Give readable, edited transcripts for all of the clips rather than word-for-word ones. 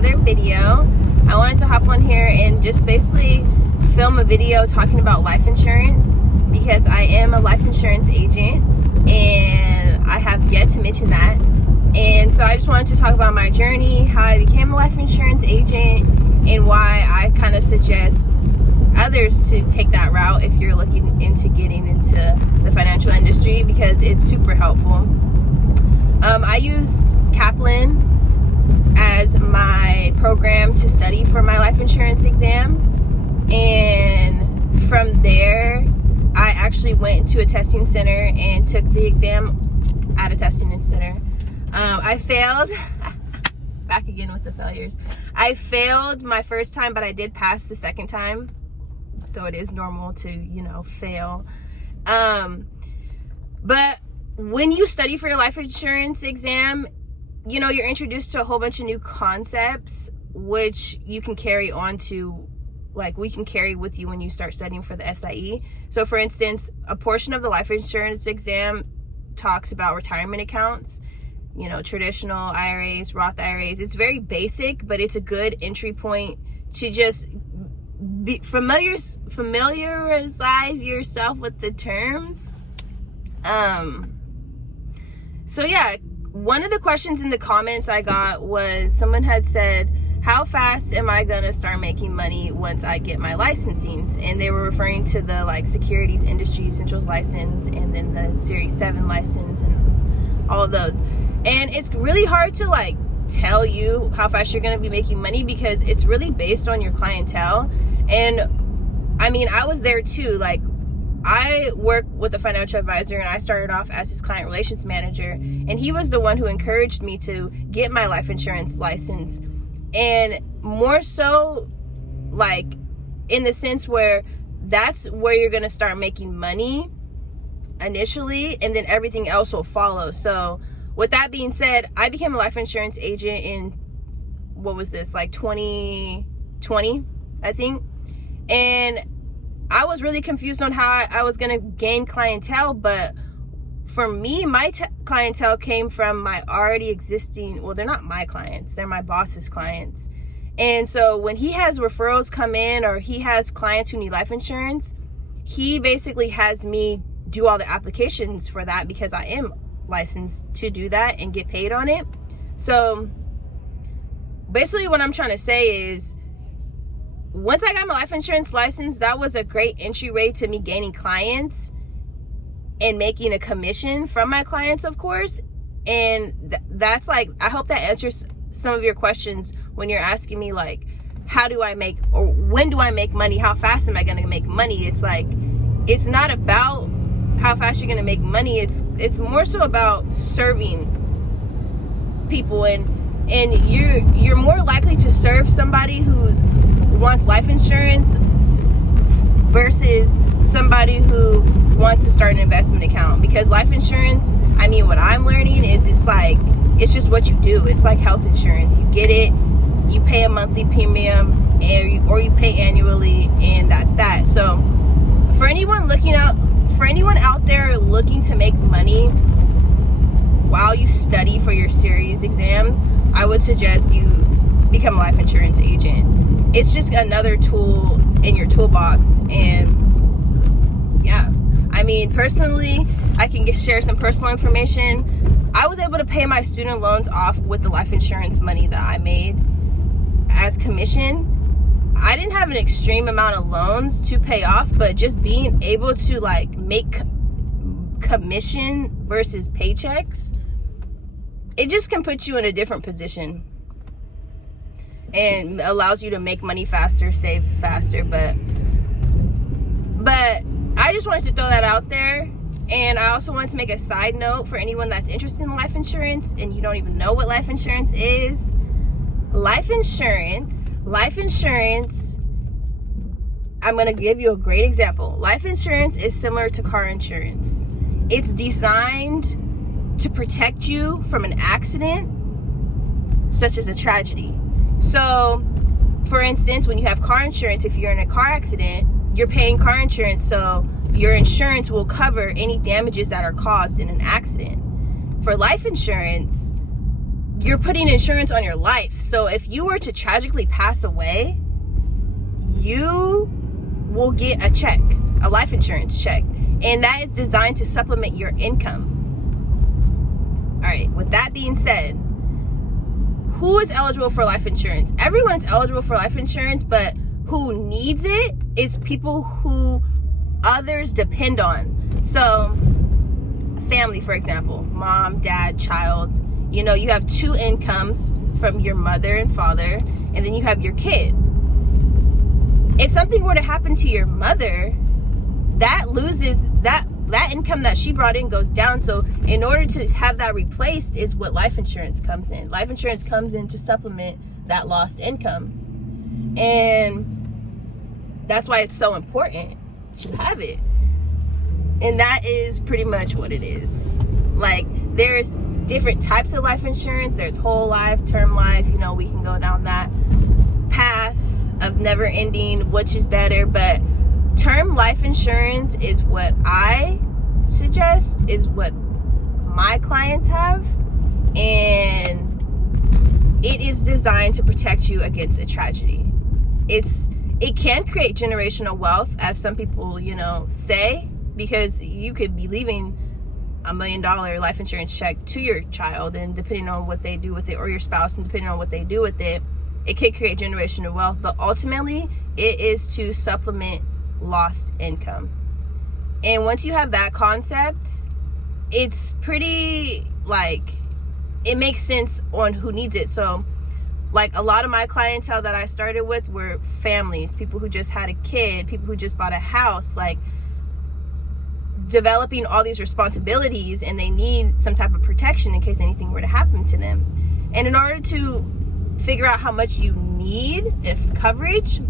another video. I wanted to hop on here and just basically film a video talking about life insurance because I am a life insurance agent and I have yet to mention that. And so I just wanted to talk about my journey, how I became a life insurance agent, and why I kind of suggest others to take that route if you're looking into getting into the financial industry, because it's super helpful. I used Kaplan as my program to study for my life insurance exam, and from there I actually went to a testing center and took the exam at a testing center. I failed. Back again with the failures. I failed my first time, but I did pass the second time. So it is normal to, fail. But when you study for your life insurance exam, you're introduced to a whole bunch of new concepts, which you can carry on to, we can carry with you when you start studying for the SIE. So for instance, a portion of the life insurance exam talks about retirement accounts, traditional IRAs, Roth IRAs. It's very basic, but it's a good entry point to just familiarize yourself with the terms. So yeah, one of the questions in the comments I got was, someone had said, how fast am I gonna start making money once I get my licensings? And they were referring to the securities industry essentials license and then the Series 7 license and all of those. And it's really hard to tell you how fast you're gonna be making money because it's really based on your clientele. And I mean, I was there too. I work with a financial advisor and I started off as his client relations manager, and he was the one who encouraged me to get my life insurance license. And more so in the sense where that's where you're going to start making money initially, and then everything else will follow. So with that being said, I became a life insurance agent in, 2020, I think. And I was really confused on how I was going to gain clientele. But for me, my clientele came from my already existing, they're not my clients, they're my boss's clients. And so when he has referrals come in, or he has clients who need life insurance, he basically has me do all the applications for that because I am licensed to do that and get paid on it. So basically what I'm trying to say is, once I got my life insurance license, that was a great entryway to me gaining clients and making a commission from my clients, of course. And that's I hope that answers some of your questions when you're asking me how do I make, or when do I make money? How fast am I going to make money? It's it's not about how fast you're going to make money. It's more so about serving people, and you're more likely to serve somebody who wants life insurance versus somebody who wants to start an investment account. Because life insurance, what I'm learning is it's just what you do. It's like health insurance. You get it, you pay a monthly premium, or you pay annually, and that's that. So for anyone out there looking to make money while you study for your series exams, I would suggest you become a life insurance agent. It's just another tool in your toolbox. And yeah, personally, I can share some personal information. I was able to pay my student loans off with the life insurance money that I made as commission. I didn't have an extreme amount of loans to pay off, but just being able to make commission versus paychecks, it just can put you in a different position and allows you to make money faster, save faster. But I just wanted to throw that out there. And I also wanted to make a side note for anyone that's interested in life insurance and you don't even know what life insurance is. Life insurance, I'm going to give you a great example. Life insurance is similar to car insurance. It's designed to protect you from an accident, such as a tragedy. So, for instance, when you have car insurance, if you're in a car accident, you're paying car insurance, so your insurance will cover any damages that are caused in an accident. For life insurance, you're putting insurance on your life. So if you were to tragically pass away, you will get a check, a life insurance check, and that is designed to supplement your income. All right, with that being said, who is eligible for life insurance? Everyone is eligible for life insurance, but who needs it is people who others depend on. So family, for example, mom, dad, child, you know, you have two incomes from your mother and father, and then you have your kid. If something were to happen to your mother, that loses that income that she brought in goes down. So in order to have that replaced is what life insurance comes in. Life insurance comes in to supplement that lost income. And that's why it's so important to have it. And that is pretty much what it is. Like, there's different types of life insurance. There's whole life, term life, you know, we can go down that path of never ending, which is better, but term life insurance is what I suggest, is what my clients have, and it is designed to protect you against a tragedy. It can create generational wealth, as some people, you know, say, because you could be leaving $1 million life insurance check to your child, and depending on what they do with it, or your spouse, and depending on what they do with it, it could create generational wealth. But ultimately, it is to supplement lost income. And once you have that concept, it's pretty, like, it makes sense on who needs it. So like, a lot of my clientele that I started with were families, people who just had a kid, people who just bought a house, like developing all these responsibilities, and they need some type of protection in case anything were to happen to them. And in order to figure out how much you need, if coverage,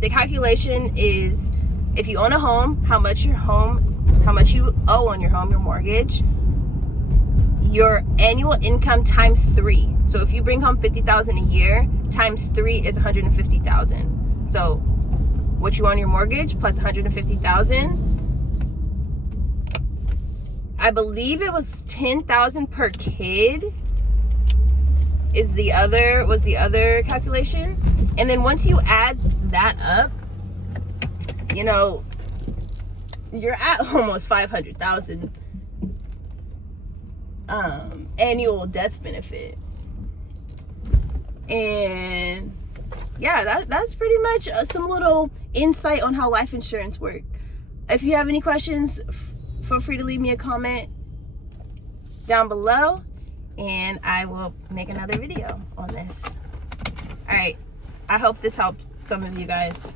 the calculation is, if you own a home, how much you owe on your home, your mortgage, your annual income times 3. So if you bring home $50,000 a year, times 3 is $150,000. So what you owe on your mortgage plus $150,000, I believe it was $10,000 per kid was the other calculation. And then once you add that up, you know, you're at almost $500,000 annual death benefit. And yeah, that's pretty much some little insight on how life insurance works. If you have any questions, feel free to leave me a comment down below, and I will make another video on this. All right, I hope this helped some of you guys.